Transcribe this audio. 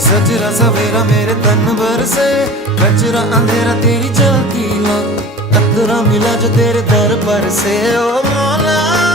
सजरा सवेरा मेरे तन भर से, कचरा अंधेरा तेरी जलती ला, कतरा मिला जो तेरे दर पर से। ओ मौला